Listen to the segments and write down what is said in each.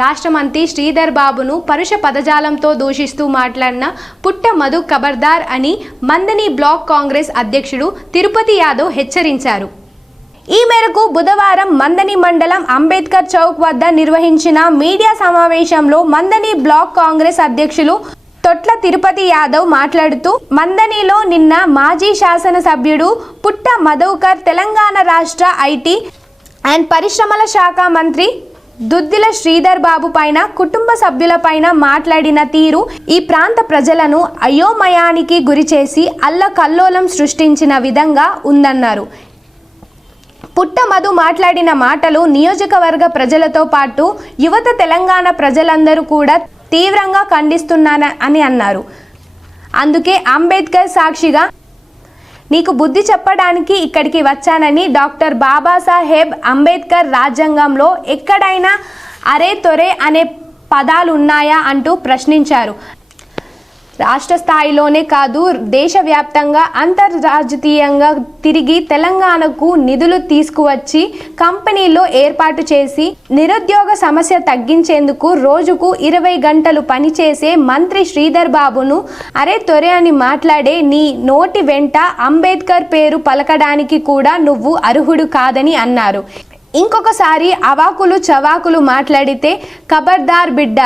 రాష్ట్ర మంత్రి శ్రీధర్ బాబును పరుష పదజాలంతో దూషిస్తూ మాట్లాడిన పుట్ట మధు ఖబర్దార్ అని మందని బ్లాక్ కాంగ్రెస్ అధ్యక్షుడు తిరుపతి యాదవ్ హెచ్చరించారు. ఈ మేరకు బుధవారం మందని మండలం అంబేద్కర్ చౌక్ వద్ద నిర్వహించిన మీడియా సమావేశంలో మందని బ్లాక్ కాంగ్రెస్ అధ్యక్షులు తొట్ల తిరుపతి యాదవ్ మాట్లాడుతూ మందనిలో నిన్న మాజీ శాసనసభ్యుడు పుట్ట మధుకర్ తెలంగాణ రాష్ట్ర ఐటీ అండ్ పరిశ్రమల శాఖ మంత్రి దుద్దిల శ్రీధర్ బాబు పైన కుటుంబ సభ్యులపైన మాట్లాడిన తీరు ఈ ప్రాంత ప్రజలను అయోమయానికి గురిచేసి అల్లకల్లోలం సృష్టించిన విధంగా ఉందన్నారు. పుట్ట మధు మాట్లాడిన మాటలు నియోజకవర్గ ప్రజలతో పాటు యువత తెలంగాణ ప్రజలందరూ కూడా తీవ్రంగా ఖండిస్తున్నాన అని అన్నారు. అందుకే అంబేద్కర్ సాక్షిగా నీకు బుద్ధి చెప్పడానికి ఇక్కడికి వచ్చానని డాక్టర్ బాబాసాహెబ్ అంబేద్కర్ రాజ్యాంగంలో ఎక్కడైనా అరే తొరే అనే పదాలు ఉన్నాయా అంటూ ప్రశ్నించారు. రాష్ట్ర స్థాయిలోనే కాదు దేశవ్యాప్తంగా అంతర్జాతీయంగా తిరిగి తెలంగాణకు నిధులు తీసుకువచ్చి కంపెనీలో ఏర్పాటు చేసి నిరుద్యోగ సమస్య తగ్గించేందుకు రోజుకు ఇరవై గంటలు పనిచేసే మంత్రి శ్రీధర్ బాబును అరే తొరే అని మాట్లాడే నీ నోటి వెంట అంబేద్కర్ పేరు పలకడానికి కూడా నువ్వు అర్హుడు కాదని అన్నారు. ఇంకొకసారి అవాకులు చవాకులు మాట్లాడితే ఖబర్దార్ బిడ్డ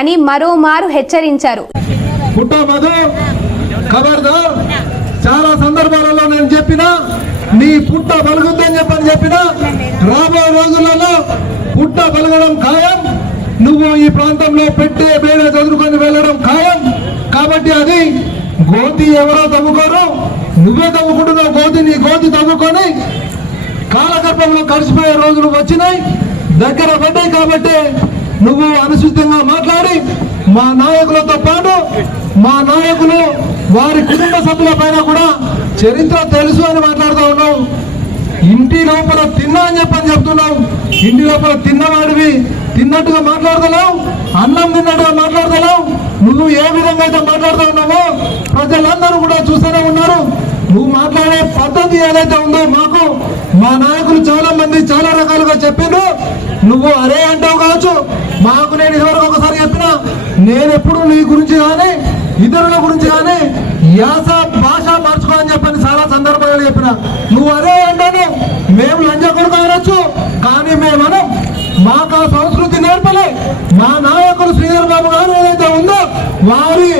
అని మరోమారు హెచ్చరించారు. పుట్ట మధు ఖబర్దార్ చాలా సందర్భాలలో నేను చెప్పిన నీ పుట్ట బలుగుద్దని చెప్పని చెప్పిన రాబోయే రోజులలో పుట్ట బలగడం ఖాయం. నువ్వు ఈ ప్రాంతంలో పెట్టే బేడ చదువుకొని వెళ్ళడం ఖాయం. కాబట్టి అది గోతి ఎవరో తవ్వుకోరు. నువ్వే తవ్వుకుంటున్నావు గోతిని గోతి తవ్వుకొని కాలగర్భంలో కలిసిపోయే రోజులు వచ్చినాయి. దగ్గర పడ్డాయి కాబట్టి నువ్వు అనుచితంగా మాట్లాడి మా నాయకులతో పాటు మా నాయకులు వారి కుటుంబ సభ్యుల పైన కూడా చరిత్ర తెలుసు అని మాట్లాడుతూ ఉన్నావు ఇంటి లోపల తిన్నా అని చెప్పని చెప్తున్నావు ఇంటి లోపల తిన్నవాడివి తిన్నట్టుగా మాట్లాడతలేవు. అన్నం తిన్నట్టుగా మాట్లాడతలేవు. నువ్వు ఏ విధంగా అయితే మాట్లాడుతూ ఉన్నావో ప్రజలందరూ కూడా చూస్తూనే ఉన్నారు. నువ్వు మాట్లాడే పద్ధతి ఏదైతే ఉందో మాకు మా నాయకులు చాలా మంది చాలా రకాలుగా చెప్పిండ్రు. నువ్వు అరే అంటావు కావచ్చు. మాకు నేను ఇదివరకు ఒకసారి చెప్పిన నేను ఎప్పుడు నీ గురించి కానీ ఇతరుల గురించి కానీ యాస భాష మార్చుకోవాలని చెప్పని చాలా సందర్భాలు చెప్పిన నువ్వు అరే అంటాను. మేము లంజ కొడుకు అనొచ్చు కానీ మేమనం మాకు ఆ సంస్కృతి నేర్పలే. మా నాయకుడు శ్రీధర్ బాబు గారు ఏదైతే ఉందో వారి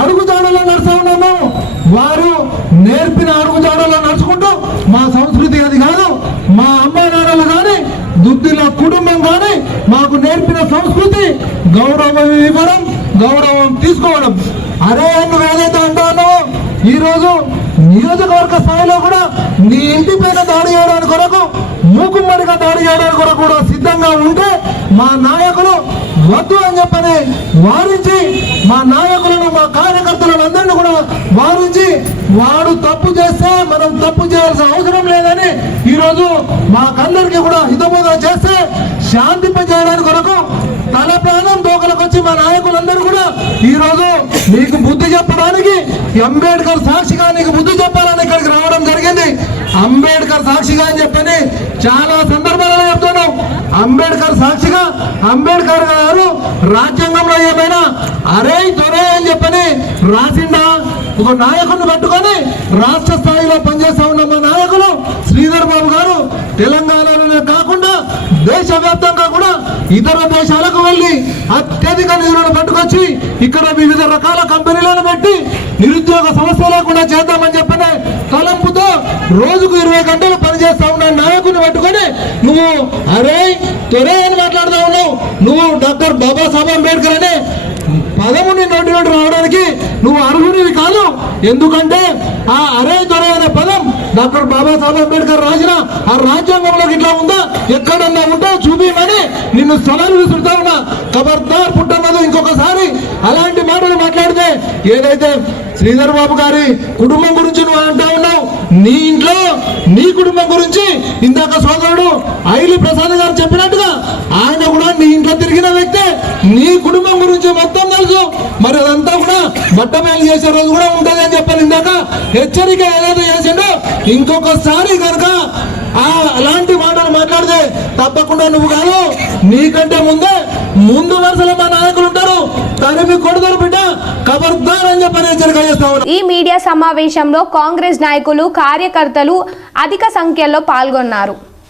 అడుగుజాడలో నడుస్తూ ఉన్నాము వారు నేర్పిన అడుగుజాడలో నడుచుకుంటూ మా సంస్కృతి అది కాదు. మా అమ్మ నాన్నలు కానీ దుద్దిల కుటుంబం కానీ మాకు నేర్పిన సంస్కృతి గౌరవం ఇవ్వడం గౌరవం తీసుకోవడం. అరే నువ్వు ఏదైతే అంటానో ఈ రోజు నియోజకవర్గ స్థాయిలో కూడా నీ ఇంటి పైన దాడి చేయడానికి కొరకు మూకుమ్మడిగా దాడి చేయడానికి కొరకు కూడా సిద్ధంగా ఉంటే మా నాయకులు వద్దు అని చెప్పని వారించి మా నాయకులను మా కార్యకర్తలను అందరినీ కూడా వారించి వాడు తప్పు చేస్తే మనం తప్పు చేయాల్సిన అవసరం లేదని ఈరోజు మాకందరికీ కూడా హితబోధన చేస్తే శాంతింపజేయడానికి కొరకు తల ప్రాణం తోకలకు వచ్చి మా నాయకులందరూ కూడా ఈ రోజు నీకు బుద్ధి చెప్పడానికి అంబేద్కర్ సాక్షిగా నీకు బుద్ధి చెప్పాలని ఇక్కడికి రావడం జరిగింది. అంబేద్కర్ సాక్షిగా అని చెప్పని చాలా సందర్భాలు అంబేద్కర్ సాక్షిగా అంబేద్కర్ గారు రాజ్యాంగంలో ఏమైనా అరే దొరే అని చెప్పని రాసిండా ఒక నాయకుడిని పట్టుకొని రాష్ట్ర స్థాయిలో పనిచేస్తా ఉన్న మా నాయకులు శ్రీధర్ బాబు గారు తెలంగాణలోనే కాకుండా దేశవ్యాప్తంగా కూడా ఇతర దేశాలకు వెళ్ళి అత్యధిక నిధులను పట్టుకొచ్చి ఇక్కడ వివిధ రకాల కంపెనీలను పెట్టి నిరుద్యోగ సమస్య లేకుండా చేద్దామని చెప్పిన రోజుకు ఇరవై గంటలు పనిచేస్తా ఉన్న నాయకుడిని పట్టుకొని నువ్వు అరే తొరే అని మాట్లాడుతూ ఉన్నావు. నువ్వు డాక్టర్ బాబాసాహెబ్ అంబేద్కర్ అనే పదముని నోటి నుండి రావడానికి నువ్వు అర్హుడివి కాదు. ఎందుకంటే ఆ అరే దొరే అనే పదం డాక్టర్ బాబాసాహెబ్ అంబేద్కర్ రాసిన ఆ రాజ్యాంగంలో ఇట్లా ఉందా? ఎక్కడన్నా ఉంటే చూపిమని నిన్ను స్థలాలు విసురుతా ఉన్నా. ఖబర్దార్ పుట్టన్నదు ఇంకొకసారి అలాంటి మాటలు మాట్లాడితే ఏదైతే శ్రీధర్ బాబు గారి కుటుంబం గురించి నువ్వు అంటా ఉన్నా నీ ఇంట్లో నీ కుటుంబం గురించి ఇందాక సోదరుడు ఐలి ప్రసాద్ గారు చెప్పినట్టుగా ఆయన కూడా నీ ఇంట్లో తిరిగిన వ్యక్తే. నీ కుటుంబం గురించి మొత్తం తెలుసు. మరి అదంతా కూడా బట్టమేలు చేసే రోజు కూడా ఉంటుంది అని చెప్పాను ఇందాక. హెచ్చరిక ఏదైతే చేసిండో ఇంకొకసారి కనుక ఆ అలాంటి మాటలు మాట్లాడితే తప్పకుండా నువ్వు కాదు. నీకంటే ముందే ముందు వరుసలో మా నాయకులు ఉంటారు. తరిమి కొడతారు బిడ్డ ఖబర్దార్ అని చెప్పని హెచ్చరిక చేస్తా ఉన్నా. ఈ మీడియా సమావేశంలో కాంగ్రెస్ నాయకులు కార్యకర్తలు అధిక సంఖ్యలో పాల్గొన్నారు.